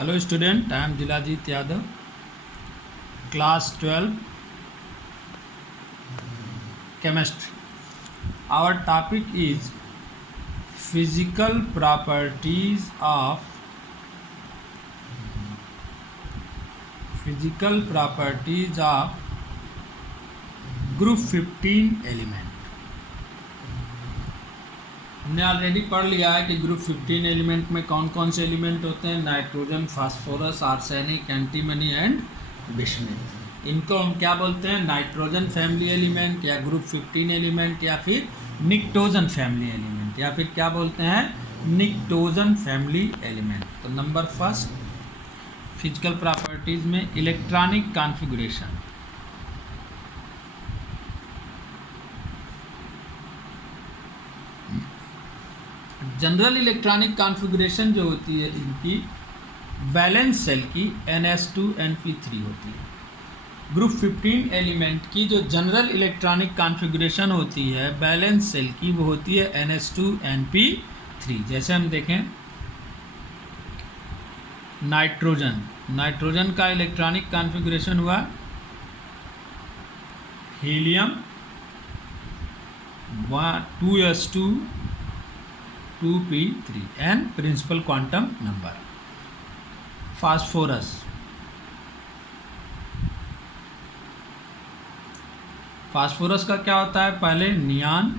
Hello student, I am Dilajit Yadav, class 12, chemistry. Our topic is physical properties of group 15 element. हमने already पढ़ लिया है कि group 15 element में कौन कौन से एलिमेंट होते हैं। Nitrogen, phosphorus, arsenic, antimony and bismuth. इनको हम क्या बोलते हैं? नाइट्रोजन फैमिली एलिमेंट या ग्रुप 15 एलिमेंट या फिर निक्टोजन फैमिली एलिमेंट या फिर क्या बोलते हैं? निक्टोजन फैमिली एलिमेंट। तो नंबर फर्स्ट फिजिकल प्रॉपर्टीज में electronic configuration. General electronic configuration जो होती है इनकी वैलेंस सेल की NS2Np3 होती है। ग्रुप 15 एलिमेंट की जो जनरल इलेक्ट्रॉनिक कॉन्फ़िगरेशन होती है वैलेंस सेल की वो होती है NS2Np3। जैसे हम देखें नाइट्रोजन का इलेक्ट्रॉनिक कॉन्फ़िगरेशन हुआ helium 2s2 2p3 and principal quantum number. Phosphorus का क्या होता है? पहले नियान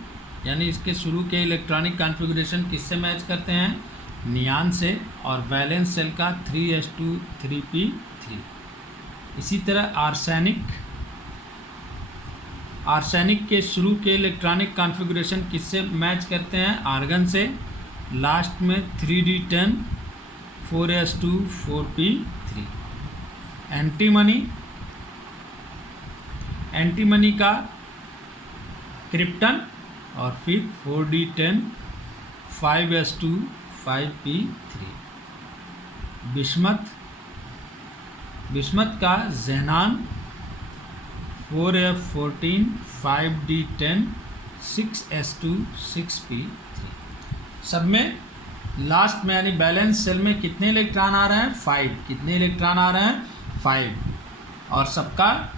यानी इसके शुरू के इलेक्ट्रॉनिक कॉन्फ़िगरेशन किससे मैच करते हैं? नियान से। और वैलेंस सेल का 3s2 3p3। इसी तरह आर्सेनिक के शुरू के इलेक्ट्रॉनिक कॉन्फ़िगरेशन किससे मैच करते हैं? आर्गन से। लास्ट में 3d10 4s2 4p3। एंटीमनी का क्रिप्टन और फिर 4d10 5s2 5p3। बिस्मथ का ज़ेनान 4f14 5d10 6s2 6p3। सब में लास्ट में यानी बैलेंस सेल में कितने इलेक्ट्रॉन आ रहे हैं? 5। कितने इलेक्ट्रॉन आ रहे हैं? 5। और सबका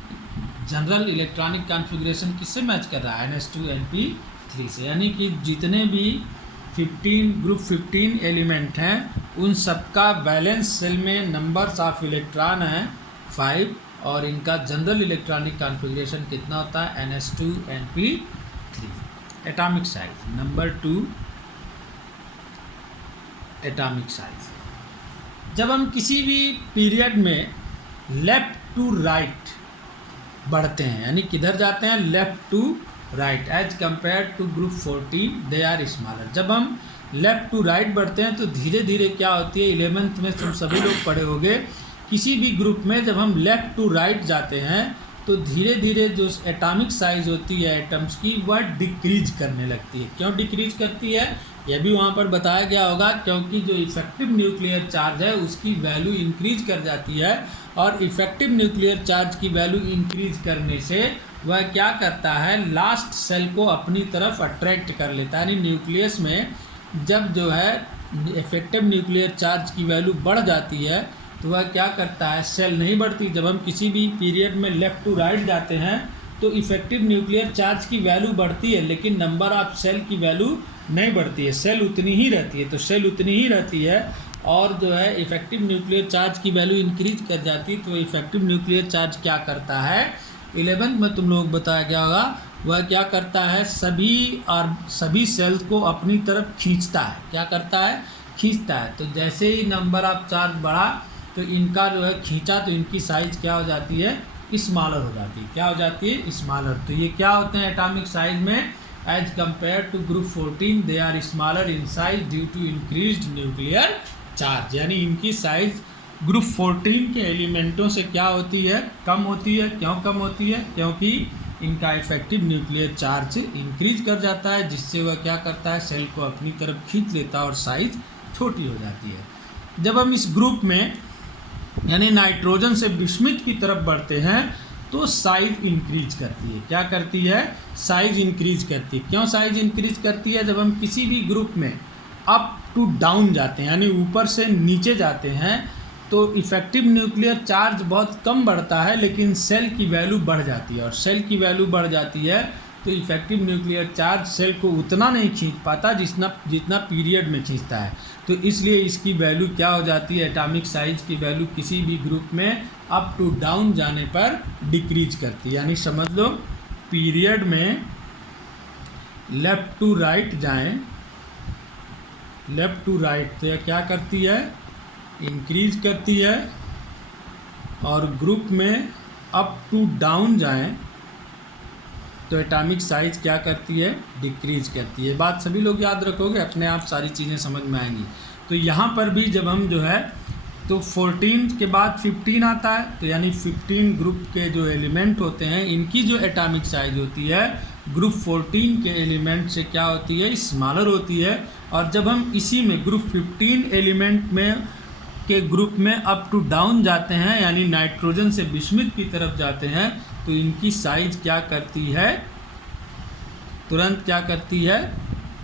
जनरल इलेक्ट्रॉनिक कॉन्फ़िगरेशन किससे मैच कर रहा है? NS2Np3 से। यानी कि जितने भी ग्रुप 15 एलिमेंट हैं उन सबका वैलेंस सेल में नंबर्स ऑफ इलेक्ट्रॉन हैं 5 और इनका जनरल इलेक्ट्रॉनिक कॉन्फ़िगरेशन कितना होता है? NS2Np3। Atomic size number 2 atomic size. जब हम किसी भी पीरियड में लेफ्ट टू राइट बढ़ते हैं यानी किधर जाते हैं? Left to right as compare to group 14 they are smaller. जब हम लेफ्ट टू राइट बढ़ते हैं तो धीरे धीरे क्या होती है? 11th में तुम सभी लोग पढ़े होंगे किसी भी ग्रुप में जब हम लेफ़्ट टू राइट जाते हैं तो धीरे धीरे जो एटॉमिक साइज़ होती है एटम्स की वह डिक्रीज करने लगती है। क्यों डिक्रीज करती है? यह भी वहाँ पर बताया गया होगा क्योंकि जो इफ़ेक्टिव न्यूक्लियर चार्ज है उसकी वैल्यू इंक्रीज कर जाती है और इफ़ेक्टिव न्यूक्लियर चार्ज की वैल्यू इंक्रीज करने से वह क्या करता है? लास्ट सेल को अपनी तरफ अट्रैक्ट कर लेता है। यानी न्यूक्लियस में जब जो है इफ़ेक्टिव न्यूक्लियर चार्ज की वैल्यू बढ़ जाती है तो वह क्या करता है? सेल नहीं बढ़ती। जब हम किसी भी पीरियड में लेफ़्ट टू राइट जाते हैं तो इफ़ेक्टिव न्यूक्लियर चार्ज की वैल्यू बढ़ती है लेकिन नंबर ऑफ सेल की वैल्यू नहीं बढ़ती है। सेल उतनी ही रहती है। तो सेल उतनी ही रहती है और जो है इफ़ेक्टिव न्यूक्लियर चार्ज की वैल्यू इंक्रीज कर जाती है। तो इफ़ेक्टिव न्यूक्लियर चार्ज क्या करता है? 11th में तुम लोग बताया गया होगा वह क्या करता है? सभी सेल्स को अपनी तरफ खींचता है। क्या करता है? खींचता है। तो जैसे ही नंबर ऑफ चार्ज बढ़ा तो इनका जो है खींचा तो इनकी साइज़ क्या हो जाती है? स्मॉलर हो जाती है। क्या हो जाती है? स्मॉलर। तो ये क्या होते हैं एटॉमिक साइज में? As compare to group 14 they are smaller in size due to increased nuclear charge. यानी इनकी साइज ग्रुप 14 के एलिमेंटों से क्या होती है? कम होती है। क्यों कम होती है? क्योंकि इनका इफेक्टिव न्यूक्लियर चार्ज इंक्रीज कर जाता है जिससे वह क्या करता है? सेल को अपनी तरफ खींच लेता है और साइज छोटी हो जाती है। जब हम इस ग्रुप में यानी नाइट्रोजन से बिस्मुथ की तरफ बढ़ते हैं तो साइज इंक्रीज करती है। क्या करती है? साइज इंक्रीज करती है। क्यों साइज इंक्रीज करती है? जब हम किसी भी ग्रुप में अप टू डाउन जाते हैं यानी ऊपर से नीचे जाते हैं तो इफ़ेक्टिव न्यूक्लियर चार्ज बहुत कम बढ़ता है, लेकिन सेल की वैल्यू बढ़ जाती है, और सेल की वैल्यू बढ़ जाती है तो इफ़ेक्टिव न्यूक्लियर चार्ज सेल को उतना नहीं खींच पाता जितना पीरियड में खींचता है। तो इसलिए इसकी वैल्यू क्या हो जाती है, एटॉमिक साइज की वैल्यू किसी भी ग्रुप में अप टू डाउन जाने पर डिक्रीज करती है। यानी समझ लो पीरियड में लेफ़्ट टू राइट जाएं, लेफ़्ट टू राइट तो यह क्या करती है, इंक्रीज करती है, और ग्रुप में अप टू डाउन जाएं तो एटॉमिक साइज क्या करती है, डिक्रीज करती है। बात सभी लोग याद रखोगे, अपने आप सारी चीज़ें समझ में आएंगी। तो यहाँ पर भी जब हम जो है तो 14 के बाद 15 आता है, तो यानी 15 ग्रुप के जो एलिमेंट होते हैं इनकी जो एटॉमिक साइज होती है ग्रुप 14 के एलिमेंट से क्या होती है, स्मॉलर होती है। और जब हम इसी में ग्रुप 15 एलिमेंट में के ग्रुप में अप टू डाउन जाते हैं, यानी नाइट्रोजन से बिस्मुथ की तरफ जाते हैं, तो इनकी साइज क्या करती है, तुरंत क्या करती है,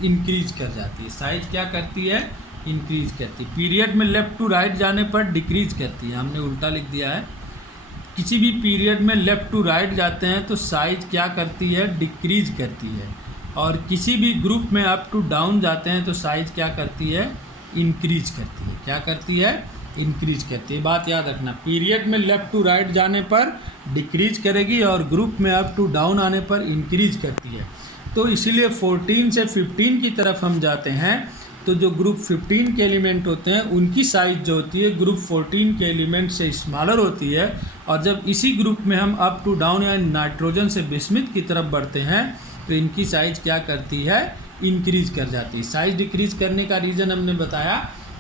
इंक्रीज कर जाती है। साइज क्या करती है, इंक्रीज करती है। पीरियड में लेफ़्ट टू राइट जाने पर डिक्रीज करती है, हमने उल्टा लिख दिया है। किसी भी पीरियड में लेफ़्ट टू राइट जाते हैं तो साइज क्या करती है, डिक्रीज करती है। और किसी भी ग्रुप में अप टू डाउन जाते हैं तो साइज क्या करती है, इंक्रीज करती है। क्या करती है, इंक्रीज करती है। बात याद रखना, पीरियड में लेफ़्ट टू राइट जाने पर डिक्रीज करेगी और ग्रुप में अप टू डाउन आने पर इंक्रीज करती है। तो इसीलिए 14 से 15 की तरफ हम जाते हैं तो जो ग्रुप 15 के एलिमेंट होते हैं उनकी साइज जो होती है ग्रुप 14 के एलिमेंट से स्मॉलर होती है। और जब इसी ग्रुप में हम अप टू डाउन या नाइट्रोजन से बिस्मुथ की तरफ बढ़ते हैं तो इनकी साइज क्या करती है, इंक्रीज कर जाती है। साइज डिक्रीज करने का रीज़न हमने बताया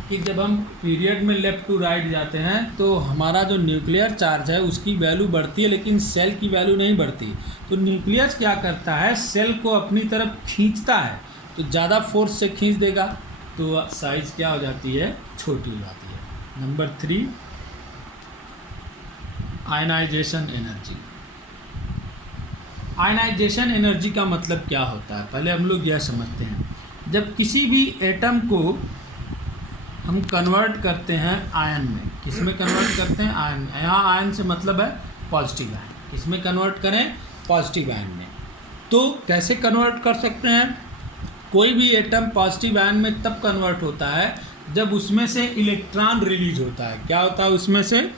कि जब हम पीरियड में लेफ़्ट टू राइट जाते हैं तो हमारा जो न्यूक्लियर चार्ज है उसकी वैल्यू बढ़ती है, लेकिन सेल की वैल्यू नहीं बढ़ती। तो न्यूक्लियस क्या करता है, सेल को अपनी तरफ खींचता है, तो ज़्यादा फोर्स से खींच देगा तो साइज क्या हो जाती है, छोटी हो जाती है। Number 3, ionization energy. Ionization energy का मतलब क्या होता है, पहले हम लोग यह समझते हैं। जब किसी भी एटम को हम कन्वर्ट करते हैं आयन में, किस में कन्वर्ट करते हैं, आयन में। यहाँ आयन से मतलब है पॉजिटिव आयन, किसमें कन्वर्ट करें, पॉजिटिव आयन में। तो कैसे कन्वर्ट कर सकते हैं, कोई भी एटम पॉजिटिव आयन में तब कन्वर्ट होता है जब उसमें से इलेक्ट्रॉन रिलीज होता है। क्या होता है, उसमें से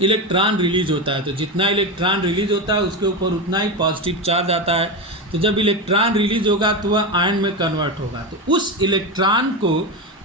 इलेक्ट्रॉन रिलीज होता है। तो जितना इलेक्ट्रॉन रिलीज होता है उसके ऊपर उतना ही पॉजिटिव चार्ज आता है। तो जब इलेक्ट्रॉन रिलीज होगा तो वह आयन में कन्वर्ट होगा। तो उस इलेक्ट्रॉन को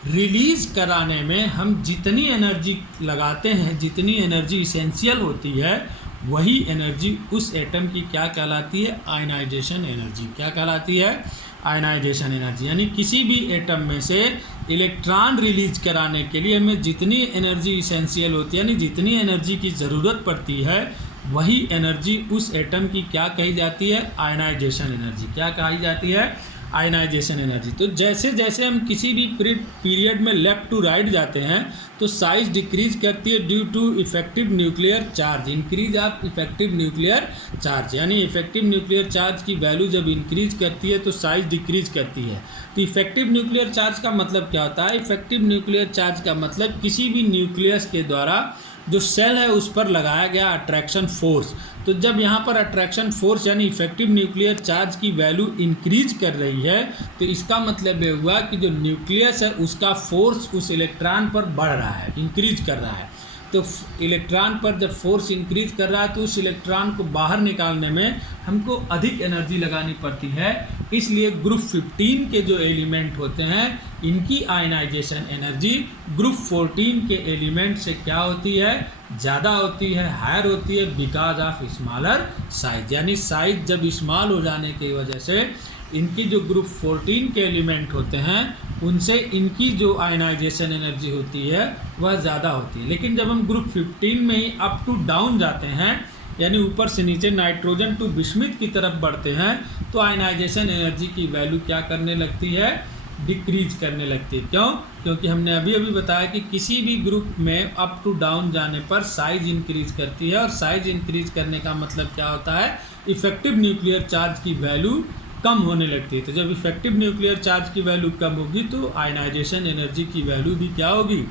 रिलीज कराने में हम जितनी एनर्जी लगाते हैं, जितनी एनर्जी इसेंशियल होती है, वही एनर्जी उस एटम की क्या कहलाती है, आयनाइजेशन एनर्जी। क्या कहलाती है, आयनाइजेशन एनर्जी। यानी किसी भी एटम में से इलेक्ट्रॉन रिलीज कराने के लिए हमें जितनी एनर्जी इसेंशियल होती है, यानी जितनी एनर्जी की ज़रूरत पड़ती है, वही एनर्जी उस एटम की क्या कही जाती है, आयनाइजेशन एनर्जी। क्या कही जाती है, आयनाइजेशन एनर्जी। तो जैसे जैसे हम किसी भी पीरियड में लेफ़्ट टू राइट जाते हैं तो साइज डिक्रीज करती है due to effective nuclear charge, increase of effective nuclear charge. यानी इफेक्टिव न्यूक्लियर चार्ज की वैल्यू जब इंक्रीज करती है तो साइज डिक्रीज करती है। तो इफेक्टिव न्यूक्लियर चार्ज का मतलब क्या होता है, इफेक्टिव न्यूक्लियर चार्ज का मतलब किसी भी न्यूक्लियस के द्वारा जो सेल है उस पर लगाया गया अट्रैक्शन फोर्स। तो जब यहाँ पर अट्रैक्शन फोर्स यानी इफेक्टिव न्यूक्लियर चार्ज की वैल्यू इंक्रीज कर रही है तो इसका मतलब ये हुआ कि जो न्यूक्लियस है उसका फोर्स उस इलेक्ट्रॉन पर बढ़ रहा है, इंक्रीज कर रहा है। तो इलेक्ट्रॉन पर जब फोर्स इंक्रीज कर रहा है तो उस इलेक्ट्रॉन को बाहर निकालने में हमको अधिक एनर्जी लगानी पड़ती है। इसलिए ग्रुप 15 के जो एलिमेंट होते हैं इनकी आयनाइजेशन एनर्जी ग्रुप 14 के एलिमेंट से क्या होती है, ज़्यादा होती है, हायर होती है, बिकॉज ऑफ स्मॉलर साइज। यानी साइज जब स्मॉल हो जाने की वजह से इनकी जो ग्रुप 14 के एलिमेंट होते हैं उनसे इनकी जो आयनाइजेशन एनर्जी होती है वह ज़्यादा होती है। लेकिन जब हम ग्रुप 15 में ही अप टू डाउन जाते हैं, यानी ऊपर से नीचे नाइट्रोजन टू बिस्मुथ की तरफ बढ़ते हैं, तो आयनाइजेशन एनर्जी की वैल्यू क्या करने लगती है, डिक्रीज करने लगती है। क्यों, क्योंकि हमने अभी अभी बताया कि किसी भी ग्रुप में अप टू डाउन जाने पर साइज इंक्रीज करती है। और साइज इंक्रीज करने का मतलब क्या होता है, इफेक्टिव न्यूक्लियर चार्ज की वैल्यू कम होने लगती है। तो जब इफेक्टिव न्यूक्लियर चार्ज की वैल्यू कम होगी तो आयनाइजेशन एनर्जी की वैल्यू भी क्या होगी,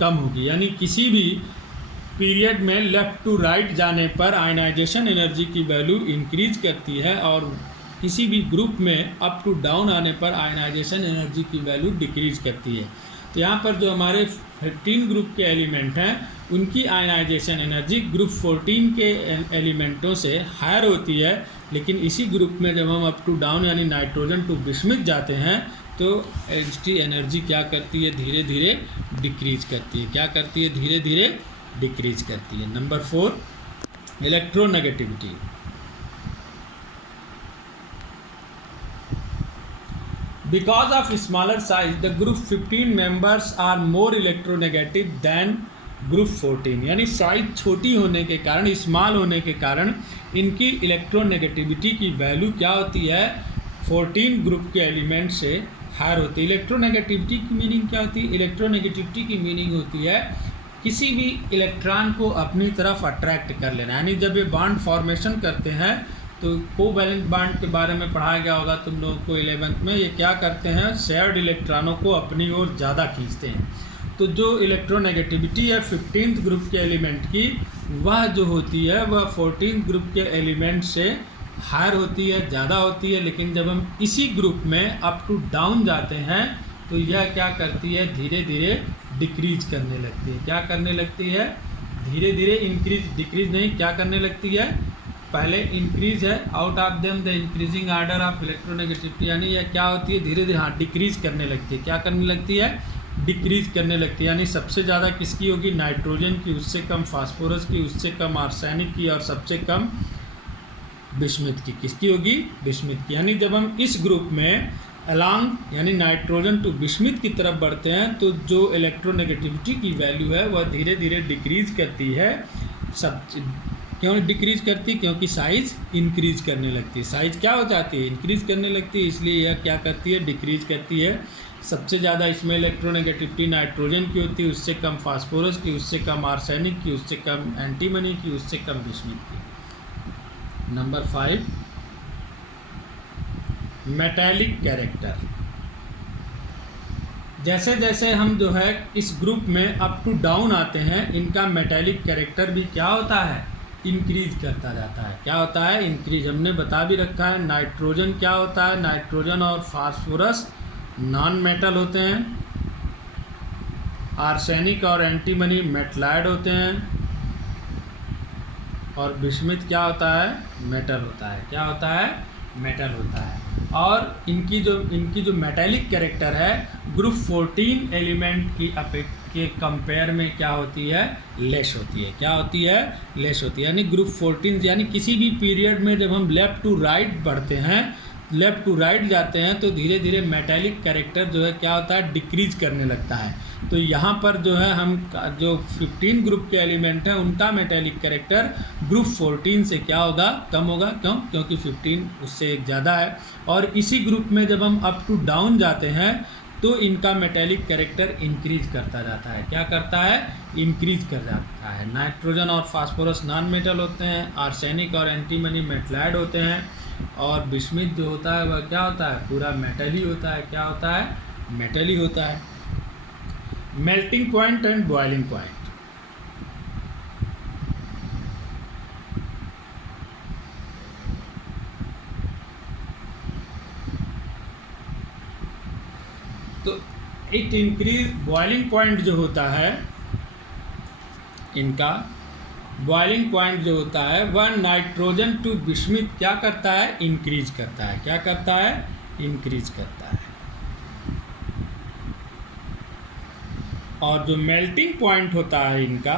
कम होगी। यानी किसी भी पीरियड में लेफ़्ट टू राइट जाने पर आयनाइजेशन एनर्जी की वैल्यू इंक्रीज करती है और किसी भी ग्रुप में अप टू डाउन आने पर आयनाइजेशन एनर्जी की वैल्यू डिक्रीज करती है। तो यहाँ पर जो हमारे 15 ग्रुप के एलिमेंट हैं उनकी आयनाइजेशन एनर्जी ग्रुप 14 के एलिमेंटों से हायर होती है, लेकिन इसी ग्रुप में जब हम अप टू डाउन यानी नाइट्रोजन टू बिस्मिथ जाते हैं तो इसकी एनर्जी क्या करती है, धीरे धीरे डिक्रीज करती है। क्या करती है? धीरे धीरे डिक्रीज करती है। Number 4, electronegativity. Because of smaller size, the group 15 members are more electronegative than group 14। यानी साइज छोटी होने के कारण, स्मॉल होने के कारण इनकी इलेक्ट्रोनेगेटिविटी की वैल्यू क्या होती है, 14 ग्रुप के एलिमेंट से हायर होती है। इलेक्ट्रोनेगेटिविटी की मीनिंग क्या होती है? इलेक्ट्रोनेगेटिविटी की मीनिंग होती है किसी भी इलेक्ट्रॉन को अपनी तरफ अट्रैक्ट कर लेना। यानी जब ये बॉन्ड फॉर्मेशन करते हैं तो कोवैलेंट बॉन्ड के बारे में पढ़ाया गया होगा तुम लोगों को 11th में। ये क्या करते हैं? शेयर्ड इलेक्ट्रॉनों को अपनी ओर ज़्यादा खींचते हैं। तो जो इलेक्ट्रोनेगेटिविटी है 15th ग्रुप के एलिमेंट की, वह जो होती है वह 14th ग्रुप के एलिमेंट से हायर होती है, ज़्यादा होती है। लेकिन जब हम इसी ग्रुप में अप टू डाउन जाते हैं तो यह क्या करती है? धीरे धीरे डिक्रीज करने लगती है। क्या करने लगती है? धीरे धीरे इंक्रीज, डिक्रीज नहीं, क्या करने लगती है? पहले इंक्रीज है, out of them the increasing order of electronegativity, यानी यह क्या होती है? धीरे धीरे, हाँ, डिक्रीज करने लगती है। क्या करने लगती है? डिक्रीज करने लगती है। यानी सबसे ज़्यादा किसकी होगी? नाइट्रोजन की, उससे कम फास्फोरस की, उससे कम आर्सेनिक की और सबसे कम बिस्मिथ की। किसकी होगी? बिस्मिथ की। यानी जब हम इस ग्रुप में अलॉन्ग यानी नाइट्रोजन टू बिस्मिथ की तरफ बढ़ते हैं तो जो इलेक्ट्रोनेगेटिविटी की वैल्यू है वह धीरे धीरे डिक्रीज करती है। सब क्यों डिक्रीज करती? क्योंकि साइज़ इंक्रीज करने लगती है। साइज़ क्या हो जाती है? इंक्रीज करने लगती है, इसलिए यह क्या करती है? डिक्रीज करती है। सबसे ज़्यादा इसमें इलेक्ट्रोनेगेटिविटी नाइट्रोजन की होती है, उससे कम फास्फोरस की, उससे कम आर्सेनिक की, उससे कम एंटीमनी की, उससे कम बिस्मिथ की। Number 5, metallic character. जैसे जैसे हम जो है इस ग्रुप में अप टू डाउन आते हैं, इनका मेटालिक कैरेक्टर भी क्या होता है? इंक्रीज करता जाता है। क्या होता है? इंक्रीज। हमने बता भी रखा है नाइट्रोजन क्या होता है। नाइट्रोजन और फास्फोरस नॉन मेटल होते हैं, आर्सेनिक और एंटीमनी मेटलाइड होते हैं, और बिस्मिथ क्या होता है? मेटल होता है। क्या होता है? मेटल होता है। और इनकी जो मेटालिक कैरेक्टर है ग्रुप 14 एलिमेंट की के कंपेयर में क्या होती है? लेस होती है। क्या होती है? लेस होती है। यानी ग्रुप 14 यानी किसी भी पीरियड में जब हम लेफ़्ट टू राइट बढ़ते हैं, लेफ़्ट टू राइट जाते हैं तो धीरे धीरे मेटालिक कैरेक्टर जो है क्या होता है? डिक्रीज करने लगता है। तो यहाँ पर जो है हम जो 15 ग्रुप के एलिमेंट हैं उनका मेटालिक कैरेक्टर ग्रुप 14 से क्या होगा? कम होगा। क्यों? क्योंकि 15 उससे एक ज़्यादा है। और इसी ग्रुप में जब हम अप टू डाउन जाते हैं तो इनका मेटालिक कैरेक्टर इंक्रीज करता जाता है। क्या करता है? इंक्रीज कर जाता है। नाइट्रोजन और फास्फोरस नॉन मेटल होते हैं, आर्सेनिक और एंटीमनी मेटलाइड होते हैं, और बिस्मिथ जो होता है वह क्या होता है? पूरा मेटल ही होता है। क्या होता है? मेटल ही होता है। Melting point and boiling point. तो इट इंक्रीज, बॉइलिंग पॉइंट जो होता है इनका, बॉइलिंग पॉइंट जो होता है वह नाइट्रोजन टू बिस्मिथ क्या करता है? इंक्रीज करता है। क्या करता है? इंक्रीज करता है। और जो मेल्टिंग पॉइंट होता है इनका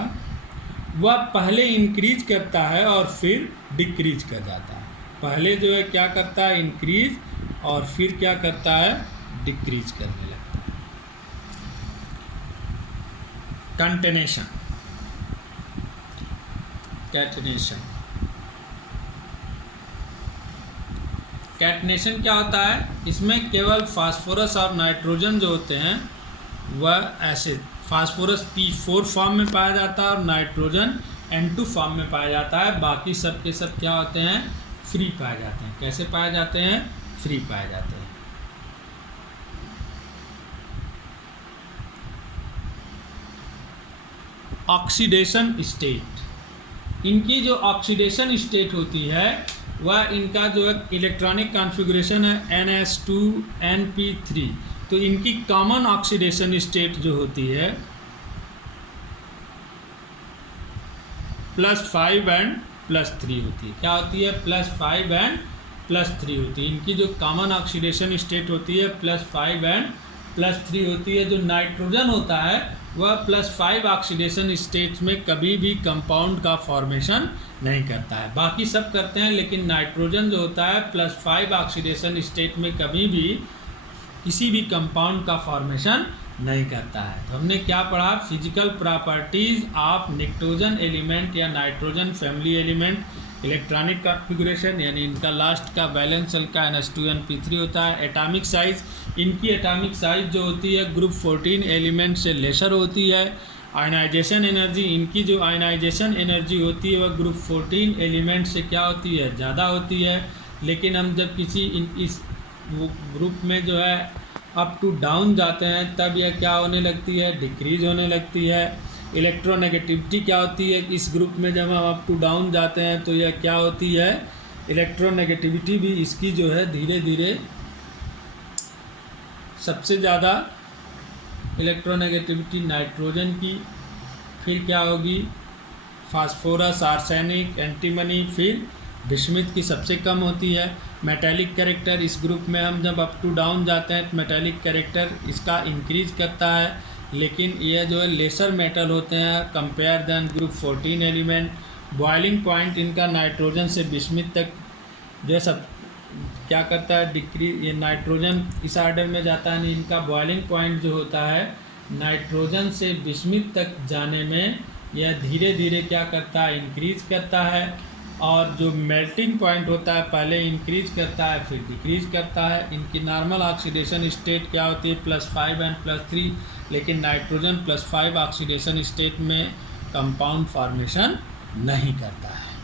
वह पहले इंक्रीज करता है और फिर डिक्रीज कर जाता है। पहले जो है क्या करता है? इंक्रीज, और फिर क्या करता है? डिक्रीज करने लगता है। कंटेनेशन, कैटनेशन। कैटनेशन क्या होता है? इसमें केवल फास्फोरस और नाइट्रोजन जो होते हैं वह ऐसे, फास्फोरस P4 फॉर्म में पाया जाता है और नाइट्रोजन N2 फॉर्म में पाया जाता है। बाकी सब के सब क्या होते हैं? फ्री पाए जाते हैं। कैसे पाए जाते हैं? फ्री पाए जाते हैं। Oxidation state. इनकी जो ऑक्सीडेशन स्टेट होती है वह इनका जो इलेक्ट्रॉनिक कॉन्फ़िगरेशन है NH2NP3, तो इनकी कॉमन ऑक्सीडेशन स्टेट जो होती है +5 एंड +3 होती है। क्या होती है? +5 एंड +3 होती है। इनकी जो कॉमन ऑक्सीडेशन स्टेट होती है +5 एंड +3 होती है। जो नाइट्रोजन होता है वह +5 ऑक्सीडेशन स्टेट में कभी भी कंपाउंड का फॉर्मेशन नहीं करता है। बाकी सब करते हैं, लेकिन नाइट्रोजन जो होता है +5 ऑक्सीडेशन स्टेट में कभी भी किसी भी कंपाउंड का फॉर्मेशन नहीं करता है। तो हमने क्या पढ़ा? फिजिकल प्रॉपर्टीज़ ऑफ निट्रोजन एलिमेंट या nitrogen family element, electronic configuration यानी इनका लास्ट का वैलेंस शेल का NH2NP3 होता है। एटॉमिक साइज़, इनकी एटॉमिक साइज़ जो होती है ग्रुप 14 एलिमेंट से लेसर होती है। आयनाइजेशन एनर्जी, इनकी जो आयनाइजेशन एनर्जी होती है वह ग्रुप 14 एलिमेंट से क्या होती है? ज़्यादा होती है। लेकिन हम जब किसी इस ग्रुप में जो है अप टू डाउन जाते हैं तब यह क्या होने लगती है? डिक्रीज होने लगती है। इलेक्ट्रोनेगेटिविटी क्या होती है? इस ग्रुप में जब हम अप टू डाउन जाते हैं तो यह क्या होती है? इलेक्ट्रोनेगेटिविटी भी इसकी जो है धीरे धीरे सबसे ज़्यादा इलेक्ट्रोनेगेटिविटी नाइट्रोजन की, फिर क्या होगी? फास्फोरस, आर्सेनिक, एंटीमनी, फिर बिस्मिथ की सबसे कम होती है। मेटालिक कैरेक्टर, इस ग्रुप में हम जब अप टू डाउन जाते हैं तो मेटालिक कैरेक्टर इसका इंक्रीज करता है, लेकिन यह जो है लेसर मेटल होते हैं compare than group 14 element. Boiling point इनका नाइट्रोजन से बिस्मिथ तक जो सब क्या करता है? डिक्रीज। ये नाइट्रोजन इस आर्डर में जाता है, इनका बॉइलिंग पॉइंट जो होता है नाइट्रोजन से बिस्मिथ तक जाने में यह धीरे धीरे क्या करता है? इंक्रीज करता है। और जो मेल्टिंग पॉइंट होता है पहले इंक्रीज करता है फिर डिक्रीज करता है। इनकी नॉर्मल ऑक्सीडेशन स्टेट क्या होती है? +5 एंड +3, लेकिन नाइट्रोजन +5 ऑक्सीडेशन स्टेट में कंपाउंड फॉर्मेशन नहीं करता है।